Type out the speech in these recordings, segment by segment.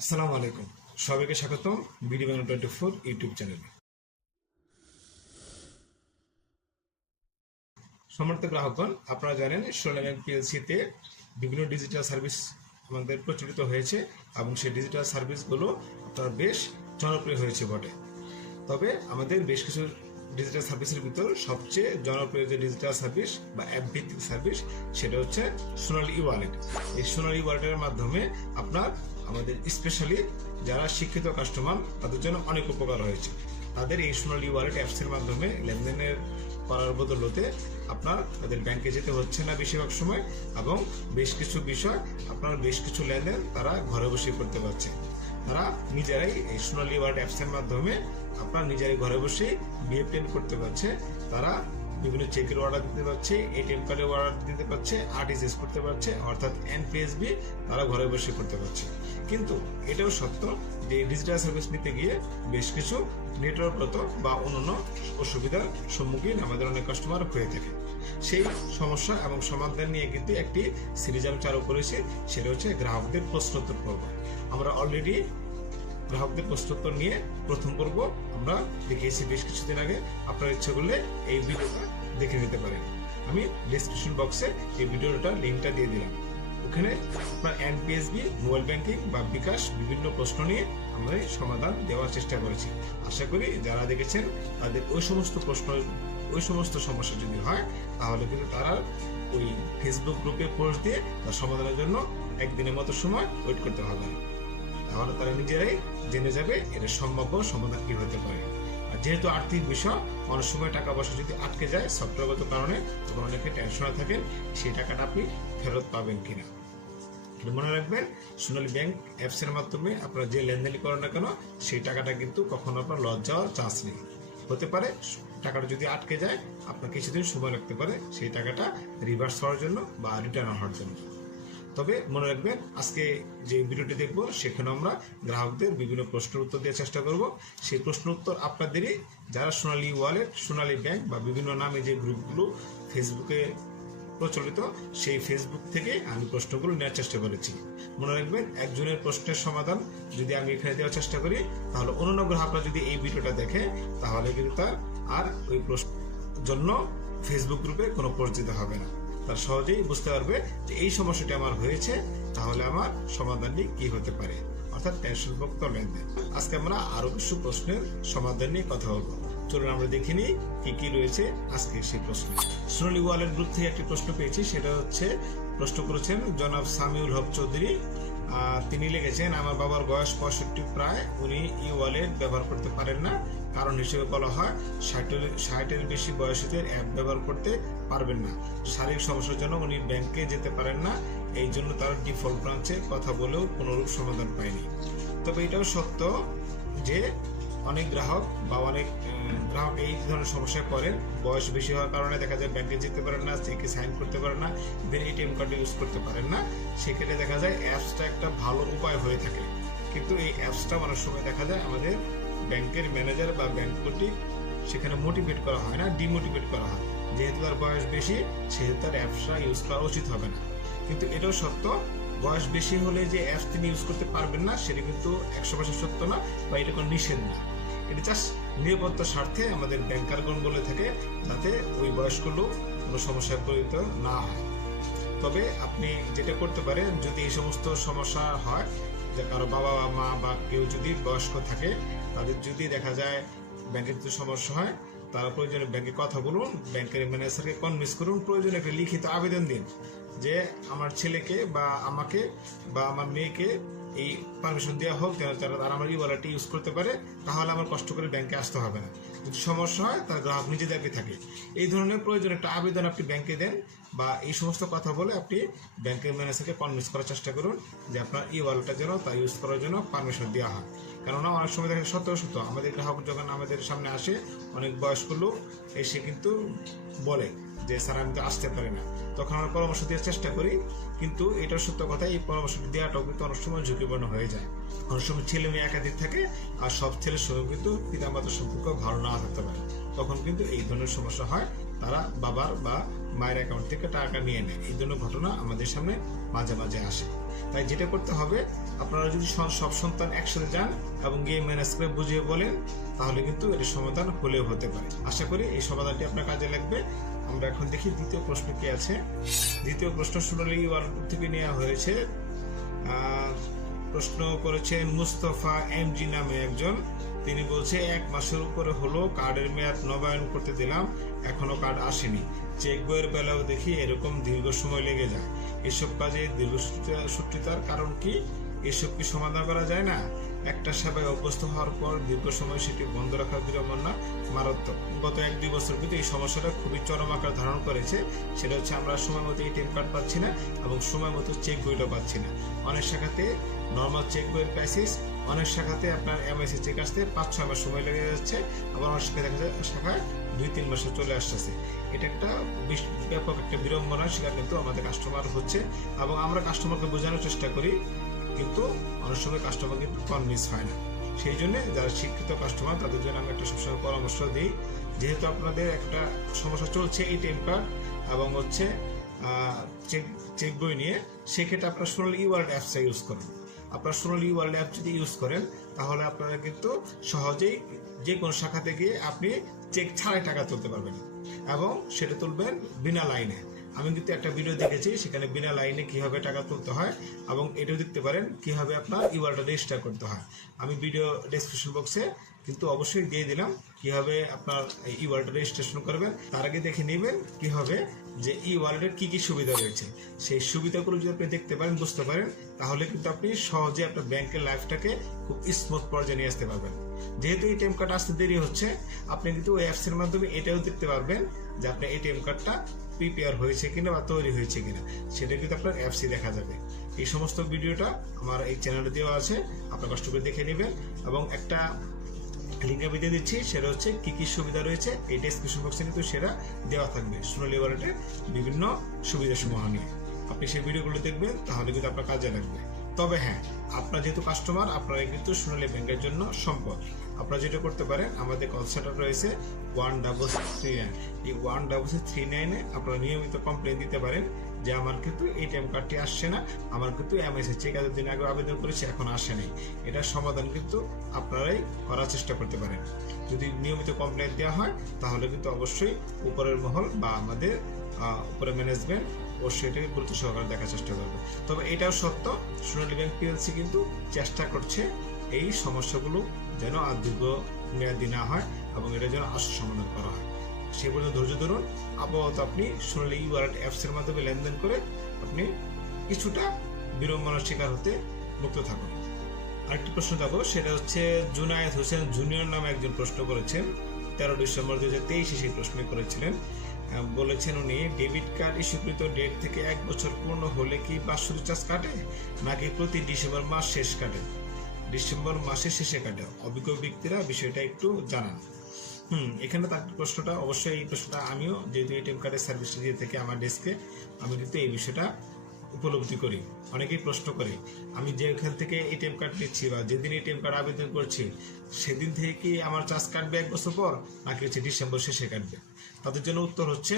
আসসালামু আলাইকুম, সবাইকে স্বাগতম বিডি বাংলা 24 ইউটিউব চ্যানেলে। সম্মানিত গ্রাহকগণ, আপনারা জানেন সোনালী ব্যাংক পিএলসিতে বিভিন্ন ডিজিটাল সার্ভিস আমাদের প্রচলিত হয়েছে এবং সেই ডিজিটাল সার্ভিসগুলো আপনার বেশ জনপ্রিয় হয়েছে বটে। তবে আমাদের বেশ কিছু ডিজিটাল সার্ভিসের ভিতর সবচেয়ে জনপ্রিয় যে ডিজিটাল সার্ভিস বা অ্যাপ ভিত্তিক সার্ভিস সেটা হচ্ছে সোনালী ই ওয়ালেট। এই সোনালী ওয়ালেটের মাধ্যমে আপনার আমাদের স্পেশালি যারা শিক্ষিত কাস্টমার তাদের জন্য অনেক উপকার হয়েছে। তাদের এই সোনালী ওয়ালেট অ্যাপসের মাধ্যমে লেনদেনের করার বদলতে আপনার তাদের ব্যাংকে যেতে হচ্ছে না বেশিরভাগ সময়, এবং বেশ কিছু বিষয় আপনার বেশ কিছু লেনদেন তারা ঘরে বসে করতে পারছে। তারা নিজেরাই এই সোনালী ওয়ালেট অ্যাপসের মাধ্যমে আপনার নিজেরাই ঘরে বসে বিএফটিএন করতে পারছে। তারা বিভিন্ন চেকের অর্ডার দিতে পারছে, এটিএম কার্ডের অর্ডার দিতে পারছে, আরটিজিএস করতে পারছে, অর্থাৎ এনপিএসবি তারা ঘরে বসে করতে পারছে। কিন্তু এটাও সত্য যে ডিজিটাল সার্ভিস নিতে গিয়ে বেশ কিছু নেটওয়ার্কগত বা অন্যান্য অসুবিধার সম্মুখীন আমাদের অনেক কাস্টমার হয়ে থাকে। সেই সমস্যা এবং সমাধান নিয়ে কিন্তু একটি সিরিজ আমি চালু করেছি, সেটা হচ্ছে গ্রাহকদের প্রশ্নোত্তর পর্ব। আমরা অলরেডি গ্রাহকদের প্রশ্নোত্তর নিয়ে প্রথম পর্ব আমরা দেখিয়েছি বেশ কিছুদিন আগে। আপনার ইচ্ছা করলে এই ভিডিওটা দেখে নিতে পারেন। আমি ডেসক্রিপশন বক্সে এই ভিডিওটার লিঙ্কটা দিয়ে দিলাম। ওখানে আপনার এনপিএসবি, মোবাইল ব্যাংকিং বা বিকাশ বিভিন্ন প্রশ্ন নিয়ে আমরা সমাধান দেওয়ার চেষ্টা করেছি। আশা করি যারা দেখেছেন তাদের ওই সমস্ত প্রশ্ন, ওই সমস্ত সমস্যা যদি হয় তাহলে কিন্তু তারা ওই ফেসবুক গ্রুপে পোস্ট দিয়ে তার সমাধানের জন্য একদিনের মতো সময় ওয়েট করতে হবে না। তাহলে তারা নিজেরাই জেনে যাবে এটা সম্ভাব্য সমাধান কি হতে পারে। আর যেহেতু আর্থিক বিষয়, অনেক সময় টাকা পয়সা যদি আটকে যায় সফটওয়্যারগত কারণে, তখন অনেকে টেনশনে থাকেন সেই টাকাটা আপনি ফেরত পাবেন কিনা। মনে রাখবেন, সোনালী ব্যাংক অ্যাপসের মাধ্যমে আপনারা যে লেনদেনই করেন না কেন সেই টাকাটা কিন্তু কখনো আপনার লস যাওয়ার চান্স নেই। হতে পারে টাকাটা যদি আটকে যায় আপনার কিছুদিন সময় লাগতে পারে সেই টাকাটা রিভার্স হওয়ার জন্য বা রিটার্ন হওয়ার জন্য। তবে মনে রাখবেন, আজকে যে ভিডিওটি দেখবো সেখানে আমরা গ্রাহকদের বিভিন্ন প্রশ্নের উত্তর দেওয়ার চেষ্টা করব। সেই প্রশ্ন উত্তর আপনাদেরই যারা সোনালী ওয়ালেট, সোনালী ব্যাংক বা বিভিন্ন নামে যে গ্রুপগুলো ফেসবুকে প্রচলিত, সেই ফেসবুক থেকে আমি প্রশ্নগুলো নেওয়ার চেষ্টা করেছি। মনে রাখবেন, একজনের প্রশ্নের সমাধান যদি আমি এখানে দেওয়ার চেষ্টা করি তাহলে অন্যান্য গ্রাহকরা যদি এই ভিডিওটা দেখে তাহলে কিন্তু তার আর ওই প্রশ্ন জন্য ফেসবুক গ্রুপে কোনো পোস্ট দিতে হবে না। তার সহজেই বুঝতে পারবে যে এই সমস্যাটি আমার হয়েছে, তাহলে আমার সমাধানটি কি হতে পারে, অর্থাৎ টেনশন মুক্ত লেনদেন। আজকে আমরা আরো কিছু প্রশ্নের সমাধান নিয়ে কথা বলবো। চলুন আমরা দেখে নিই কি কি রয়েছে আজকে সেই প্রশ্নে। সোনালী ওয়ালেট গ্রুপ থেকে একটি প্রশ্ন পেয়েছি, সেটা হচ্ছে প্রশ্ন করেছেন জনাব সামিউল হক চৌধুরী। তিনি লিখেছেন, আমার বাবার বয়স 65 প্রায়, উনি ই ওয়ালেট ব্যবহার করতে পারেন না। কারণ হিসেবে বলা হয় 60-এর বেশি বয়সীদের অ্যাপ ব্যবহার করতে পারবেন না। শারীরিক সমস্যার জন্য উনি ব্যাংকে যেতে পারেন না, এই জন্য তার ডিফল্ট ব্রাঞ্চে কথা বলেও কোনোরূপ সমাধান পায়নি। তবে এটাও সত্য যে অনেক গ্রাহক এই ধরনের সমস্যায় পড়েন। বয়স বেশি হওয়ার কারণে দেখা যায় ব্যাংকে যেতে পারেন না, চেকে সাইন করতে পারেন না, ইভেন এটিএম কার্ড ইউজ করতে পারেন না। সেক্ষেত্রে দেখা যায় অ্যাপসটা একটা ভালো উপায় হয়ে থাকে, কিন্তু এই অ্যাপসটা অনেক সময় দেখা যায় আমাদের ব্যাংকের ম্যানেজার বা ব্যাংক কর্তৃক সেখানে মোটিভেট করা হয় না, ডিমোটিভেট করা হয়। যেহেতু তার বয়স বেশি সেহেতু তার অ্যাপসটা ইউজ করা উচিত হবে না। কিন্তু এটাও সত্য, বয়স বেশি হলে যে অ্যাপস তিনি ইউজ করতে পারবেন না সেটা কিন্তু 100% সত্য না, বা এটা কোনো নিষেধ না। এটা জাস্ট নিরাপত্তার স্বার্থে আমাদের ব্যাংকারগণ বলে থাকে যাতে ওই বয়স্ক লোক কোনো সমস্যায় পরিণত না হয়। তবে আপনি যেটা করতে পারেন, যদি এই সমস্ত সমস্যা হয় যে কারো বাবা বা মা বা কেউ যদি বয়স্ক থাকে, তাদের যদি দেখা যায় ব্যাংকের যদি সমস্যা হয়, তারা প্রয়োজনে ব্যাংকে কথা বলুন, ব্যাংকের ম্যানেজারকে কনভিন্স করুন, প্রয়োজনে একটা লিখিত আবেদন দিন যে আমার ছেলেকে বা আমাকে বা আমার মেয়েকে এই পারমিশন দেওয়া হোক যেন তারা আমার ই ওয়ালেটটি ইউজ করতে পারে, তাহলে আমার কষ্ট করে ব্যাংকে আসতে হবে না। যদি সমস্যা হয় তার গ্রাহক নিজে দাবি থাকে, এই ধরনের প্রয়োজন একটা আবেদন আপনি ব্যাংকে দেন, বা এই সমস্ত কথা বলে আপনি ব্যাংকের ম্যানেজারকে কনভিন্স করার চেষ্টা করুন যে আপনার ই ওয়ালেটটা যেন তা ইউজ করার জন্য পারমিশন দেওয়া হয়। কেননা অনেক সময় দেখা সত্য আমাদের গ্রাহক যখন আমাদের সামনে আসে, অনেক বয়স্ক লোক এসে কিন্তু বলে যে স্যার আমি তো আসতে পারি না, তখন আমরা পরামর্শ দেওয়ার চেষ্টা করি। কিন্তু এটা সত্য কথা, এই পরামর্শটি দেওয়াটাও কিন্তু অনেক সময় ঝুঁকিপূর্ণ হয়ে যায়। অনেক সময় ছেলে মেয়ে একাধিক থাকে, আর সব ছেলের সঙ্গে কিন্তু পিতামাতার সম্পর্ক ভালো না থাকতে পারে, তখন কিন্তু এই ধরনের সমস্যা হয়। তারা বাবার বা মায়ের অ্যাকাউন্ট থেকে টাকা নিয়ে নেয়। এই জন্য ঘটনা আমাদের সামনে মাঝে মাঝে আসে। তাই যেটা করতে হবে, আপনারা যদি সব সন্তান একসাথে যান এবং গিয়ে ম্যানেজ করে বুঝিয়ে বলেন, তাহলে কিন্তু এর সমাধান হলেও হতে পারে। আশা করি এই সমাধানটি আপনার কাজে লাগবে। আমরা এখন দেখি দ্বিতীয় প্রশ্ন কি আছে। দ্বিতীয় প্রশ্ন সোনালী ওয়ার্ল্ড থেকে নেওয়া হয়েছে। প্রশ্ন করেছেন মুস্তফা এমজি নামে একজন। তিনি বলছে 1 মাসের উপরে হলো কার্ডের মেয়াদ নবায়ন করতে দিলাম, এখনো কার্ড আসেনি। চেক বইয়ের বেলাও দেখি এরকম দীর্ঘ সময় লেগে যায়। এসব কাজে দীর্ঘসূত্রিতার কারণ কি? এসব কি সমাধান করা যায় না? একটা সেবায় অভ্যস্ত হওয়ার পর দীর্ঘ সময় সেটি বন্ধ রাখার বিড়ম্বনা মারাত্মক। গত 1-2 বছর ভিতরে এই সমস্যাটা খুবই চরম আকার ধারণ করেছে। সেটা হচ্ছে আমরা সময় মতো এটিএম কার্ড পাচ্ছি না এবং সময় মতো চেক বইটা পাচ্ছি না। অনেক শাখাতে নর্মাল চেক বইয়ের ক্রাইসিস, অনেক শাখাতে আপনার এমআইসি চেক আসতে 5-6 মাস সময় লেগে যাচ্ছে, আবার অনেক শাখায় দেখা যায় শাখায় 2-3 মাসে চলে আসতেছে। এটা একটা ব্যাপক একটা বিড়ম্বনার শিকার কিন্তু আমাদের কাস্টমার হচ্ছে এবং আমরা কাস্টমারকে বোঝানোর চেষ্টা করি, কিন্তু অনেক সময় কাস্টমার কিন্তু কনভিন্স হয় না। সেই জন্য যারা শিক্ষিত কাস্টমার তাদের জন্য আমি একটা সবসময় পরামর্শ দিই, যেহেতু আপনাদের একটা সমস্যা চলছে এটিএম কার্ড এবং হচ্ছে চেক বই নিয়ে, সেক্ষেত্রে আপনারা সোনালী ওয়ার্ল্ড অ্যাপসটা ইউজ করুন। আপনারা সোনালী ওয়ার্ল্ড অ্যাপ যদি ইউজ করেন, তাহলে আপনারা কিন্তু সহজেই যে কোনো শাখাতে গিয়ে আপনি চেক ছাড়াই টাকা তুলতে পারবেন এবং সেটা তুলবেন বিনা লাইনে। আমি কিন্তু একটা ভিডিও দেখেছি, সেখানে বিনা লাইনে কিভাবে টাকা তুলতে হয় এবং এটাও দেখতে পারেন কিভাবে আপনার ইওয়ালেটটা রেজিস্টার করতে হয়। আমি ভিডিও ডেসক্রিপশন বক্সে কিন্তু অবশ্যই দিয়ে দিলাম কিভাবে আপনার ইওয়ালেটটা রেজিস্ট্রেশন করবেন। তার আগে দেখে নেবেন কিভাবে যে ইওয়ালেটের কি কি সুবিধা রয়েছে। সেই সুবিধাগুলো যদি আপনি দেখতে পারেন, বুঝতে পারেন, তাহলে কিন্তু আপনি সহজে আপনার ব্যাংকের লাইফটাকে খুব স্মুথ পর্যায়ে নিয়ে আসতে পারবেন। যেহেতু এটিএম কার্ড আসতে দেরি হচ্ছে, আপনি কিন্তু ওই অ্যাপসের মাধ্যমে এটাও দেখতে পারবেন যে আপনার এটিএম কার্ডটা প্রিপেয়ার হয়েছে কিনা বা তৈরি হয়েছে কিনা, সেটা কিন্তু আপনার অ্যাপসে দেখা যাবে। এই সমস্ত ভিডিওটা আমার এই চ্যানেলে দেওয়া আছে, আপনার কষ্ট করে দেখে নেবেন এবং একটা লিঙ্ক আমি দিয়ে দিচ্ছি, সেটা হচ্ছে কি কি সুবিধা রয়েছে। এই ডেসক্রিপশন বক্সে কিন্তু সেটা দেওয়া থাকবে সোনালী ওয়ালেটের বিভিন্ন সুবিধা সমূহ নিয়ে। আপনি সেই ভিডিওগুলো দেখবেন, তাহলে কিন্তু আপনার কাজে লাগবে। তবে হ্যাঁ, আপনার যেহেতু কাস্টমার, আপনারা কিন্তু সোনালী ব্যাংকের জন্য সম্পদ। আপনারা যেটা করতে পারেন, আমাদের কল সেন্টার রয়েছে 13339। এই 13339-এ আপনারা নিয়মিত কমপ্লেন দিতে পারেন যে আমার কিন্তু এটিএম কার্ডটি আসছে না, আমার কিন্তু এমআইসি চেক এত দিন আগে আবেদন করেছি, এখন আসে নাই। এটার সমাধান কিন্তু আপনারাই করার চেষ্টা করতে পারেন। যদি নিয়মিত কমপ্লেন দেওয়া হয়, তাহলে কিন্তু অবশ্যই উপরের মহল বা আমাদের উপরে ম্যানেজমেন্ট অবশ্যই এটাকে গুরুত্ব সহকারে দেখার চেষ্টা করবে। তবে এটাও সত্য, সোনালী ব্যাংক পিএলসি কিন্তু চেষ্টা করছে এই সমস্যাগুলো যেন আর দীর্ঘ মেয়াদি না হয় এবং এটা যেন আসল সমাধান করা হয়। সে পর্যন্ত ধৈর্য ধরুন। আপাতত আপনি সোনালী ওয়ালেট অ্যাপসের মাধ্যমে লেনদেন করে আপনি কিছুটা বিড়ম্বনার শিকার হতে মুক্ত থাকুন। আরেকটি প্রশ্ন যাবো, সেটা হচ্ছে জুনায়েদ হোসেন জুনিয়র নামে একজন প্রশ্ন করেছেন। 13 ডিসেম্বর 2023 সেই প্রশ্ন করেছিলেন। বলেছেন উনি, ডেবিট কার্ড ইস্যুকৃত ডেট থেকে 1 বছর পূর্ণ হলে কি 500 রিচার্জ কাটে নাকি প্রতি ডিসেম্বর মাস শেষ কাটে? ডিসেম্বর মাসের শেষে কাটে। অভিজ্ঞ ব্যক্তিরা বিষয়টা একটু জানান। এখানে তার প্রশ্নটা, অবশ্যই এই প্রশ্নটা আমিও যেহেতু এটিএম কার্ডের সার্ভিসটা দিয়ে থেকে আমার ডেস্কে, আমি কিন্তু এই বিষয়টা উপলব্ধি করি। অনেকেই প্রশ্ন করে, আমি যেখান থেকে এটিএম কার্ড নিচ্ছি বা যেদিন এটিএম কার্ড আবেদন করছি, সেদিন থেকে কি আমার চার্জ কাটবে 1 বছর পর নাকি হচ্ছে ডিসেম্বর শেষে কাটবে? তাদের জন্য উত্তর হচ্ছে,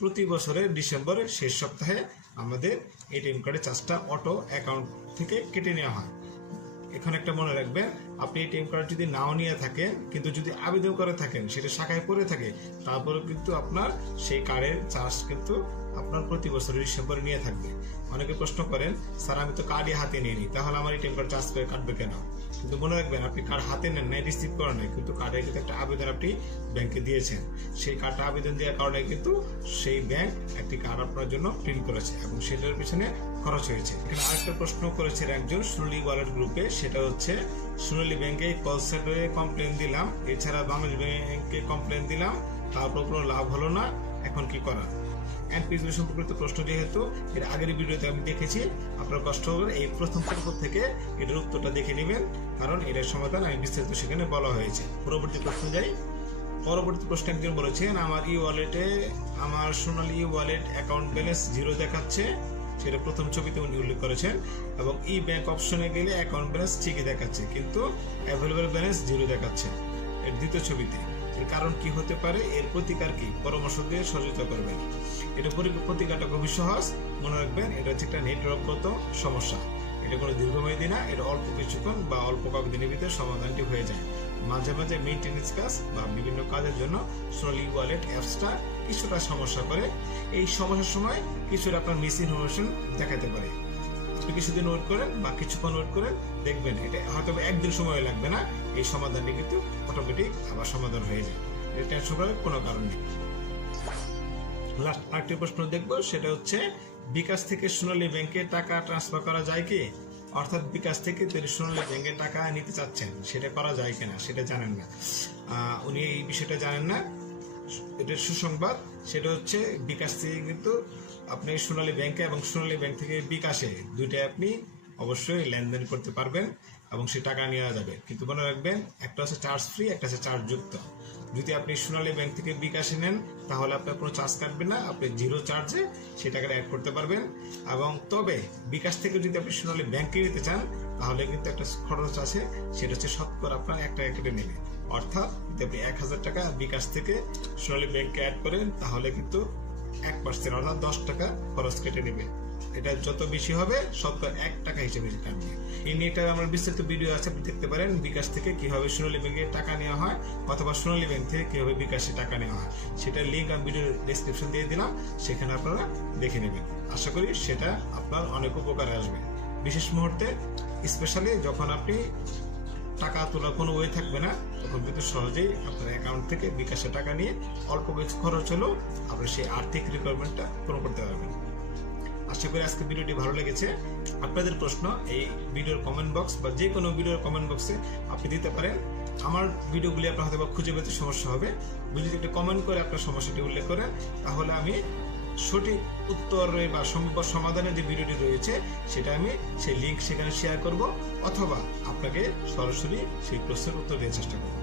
প্রতি বছরের ডিসেম্বরের শেষ সপ্তাহে আমাদের এটিএম কার্ডের চার্জটা অটো অ্যাকাউন্ট থেকে কেটে নেওয়া হয়। এখানে একটা মনে রাখবেন, আপনি এটিএম কার্ড যদি নাও নিয়ে থাকেন, কিন্তু যদি আবেদন করে থাকেন, সেটা শাখায় পড়ে থাকে, তারপরে কিন্তু আপনার সেই কার্ডের চার্জ কিন্তু আপনার প্রতি বছর ডিসেম্বরে নিয়ে থাকবে। অনেকে প্রশ্ন করেন, স্যার আমি তো কার্ডই হাতে নিয়ে নিই, তাহলে আমার এটিএম কার্ড চার্জ করে কাটবে কেন? কিন্তু মনে রাখবেন, আপনি কার্ড হাতে নেন নাই, রিসিভ করেন নাই, কিন্তু কার্ডের কিন্তু একটা আবেদন আপনি ব্যাংকে দিয়েছেন। সেই কার্ডটা আবেদন দেওয়ার কারণে কিন্তু সেই ব্যাংক একটি কার্ড আপনার জন্য প্রিন্ট করেছে এবং সেটার পিছনে খরচ হয়েছে। এখানে আরেকটা প্রশ্ন করেছে একজন সোনালী ওয়ালেট গ্রুপে, সেটা হচ্ছে সোনালী ব্যাংকে কল সেন্টারে কমপ্লেন দিলাম, এছাড়া বাংলাদেশ ব্যাংকে কমপ্লেন দিলাম, তারপর কোনো লাভ হলো না, এখন কি করা? এনপিএসবি সম্পর্কিত প্রশ্ন যেহেতু এর আগের ভিডিওতে আমি দেখেছি, আপনার কষ্ট হবে এই প্রথম পর্ব থেকে এটার উত্তরটা দেখে নেবেন, কারণ এটার সমাধান আমি বিস্তারিত সেখানে বলা হয়েছে। পরবর্তী প্রশ্ন যাই। পরবর্তী প্রশ্ন একজন বলেছেন, আমার ই ওয়ালেটে আমার সোনালী ওয়ালেট অ্যাকাউন্ট ব্যালেন্স 0 দেখাচ্ছে, সেটা প্রথম ছবিতে উনি উল্লেখ করেছেন, এবং ই ব্যাংক অপশনে গেলে অ্যাকাউন্ট ব্যালেন্স ঠিকই দেখাচ্ছে, কিন্তু অ্যাভেলেবল ব্যালেন্স 0 দেখাচ্ছে এর দ্বিতীয় ছবিতে। এর কারণ কি হতে পারে, এর প্রতিকার কি, পরামর্শ দিয়ে সহযোগিতা করবেন। এটা প্রতিকারটা খুবই সহজ, মনে রাখবেন এটা হচ্ছে একটা নেটওয়ার্কগত সমস্যা। এটা কোনো দীর্ঘমেয়াদী না, এটা অল্প কিছুক্ষণ বা অল্প কয়েকদিনের ভিতরে সমাধানটি হয়ে যায়। মাঝে মাঝে মেইনটেনেন্স কাজ বা বিভিন্ন কাজের জন্য সোনালী ওয়ালেট অ্যাপসটা কিছুটা সমস্যা করে। এই সমস্যার সময় কিছুটা আপনার মিস ইনফরমেশন দেখাতে পারে। আপনি কিছুদিন ওয়েট করেন বা কিছুক্ষণ ওয়েট করেন, দেখবেন এটা হয়তো একদিন সময় লাগবে না, এই সমাধানটি কিন্তু অটোমেটিক আবার সমাধান হয়ে যায়। এটা টেনশন করার কোনো কারণ নেই। লাস্ট আরেকটি প্রশ্ন দেখবো, সেটা হচ্ছে বিকাশ থেকে সোনালী ব্যাংকে টাকা ট্রান্সফার করা যায় কি? অর্থাৎ বিকাশ থেকে তিনি সোনালী ব্যাংকে টাকা নিতে চাচ্ছেন, সেটা করা যায় কিনা সেটা জানেন না। উনি এই বিষয়টা জানেন না। এটার সুসংবাদ, সেটা হচ্ছে বিকাশ থেকে কিন্তু আপনি সোনালী ব্যাংকে এবং সোনালী ব্যাংক থেকে বিকাশে দুইটাই আপনি অবশ্যই লেনদেন করতে পারবেন এবং সে টাকা নেওয়া যাবে। কিন্তু মনে রাখবেন, একটা হচ্ছে চার্জ ফ্রি, একটা হচ্ছে চার্জ যুক্ত। যদি আপনি সোনালী ব্যাংক থেকে বিকাশে নেন তাহলে আপনার কোনো চার্জ কাটবে না, আপনি জিরো চার্জে সেই টাকাটা অ্যাড করতে পারবেন। এবং তবে বিকাশ থেকে যদি আপনি সোনালী ব্যাংকে নিতে চান তাহলে কিন্তু একটা খরচ আছে, সেটা হচ্ছে শতকরা আপনার 1 টাকা কেটে নেবে। অর্থাৎ যদি আপনি 1000 টাকা বিকাশ থেকে সোনালী ব্যাংকে অ্যাড করেন তাহলে কিন্তু 1% অর্থাৎ 10 টাকা খরচ কেটে নেবে। এটা যত বেশি হবে শতকরা 1 টাকা হিসেবে কাটবে। এই নিয়ে আমার বিস্তারিত ভিডিও আছে, আপনি দেখতে পারেন বিকাশ থেকে কিভাবে সোনালী ব্যাংকে টাকা নেওয়া হয় অথবা সোনালী ব্যাংক থেকে কিভাবে বিকাশে টাকা নেওয়া হয়, সেটার লিঙ্ক আমি ভিডিও ডেসক্রিপশন দিয়ে দিলাম, সেখানে আপনারা দেখে নেবেন। আশা করি সেটা আপনার অনেক উপকারে আসবে, বিশেষ মুহূর্তে স্পেশালি যখন আপনি টাকা তোলার কোনো ওয়ে থাকবে না, তখন কিন্তু সহজেই আপনার অ্যাকাউন্ট থেকে বিকাশে টাকা নিয়ে অল্প কিছু খরচ হলেও আপনি সেই আর্থিক রিকোয়ারমেন্টটা পূরণ করতে পারবেন। আশা করি আজকে ভিডিওটি ভালো লেগেছে। আপনাদের প্রশ্ন এই ভিডিওর কমেন্ট বক্স বা যে কোনো ভিডিওর কমেন্ট বক্সে আপনি দিতে পারেন। আমার ভিডিওগুলি আপনার হয়তো খুঁজে পেতে সমস্যা হবে, যদি একটু কমেন্ট করে আপনার সমস্যাটি উল্লেখ করেন তাহলে আমি সঠিক উত্তরে বা সম্ভব সমাধানের যে ভিডিওটি রয়েছে সেটা আমি সেই লিঙ্ক সেখানে শেয়ার করব, অথবা আপনাকে সরাসরি সেই প্রশ্নের উত্তর দেওয়ার চেষ্টা করব।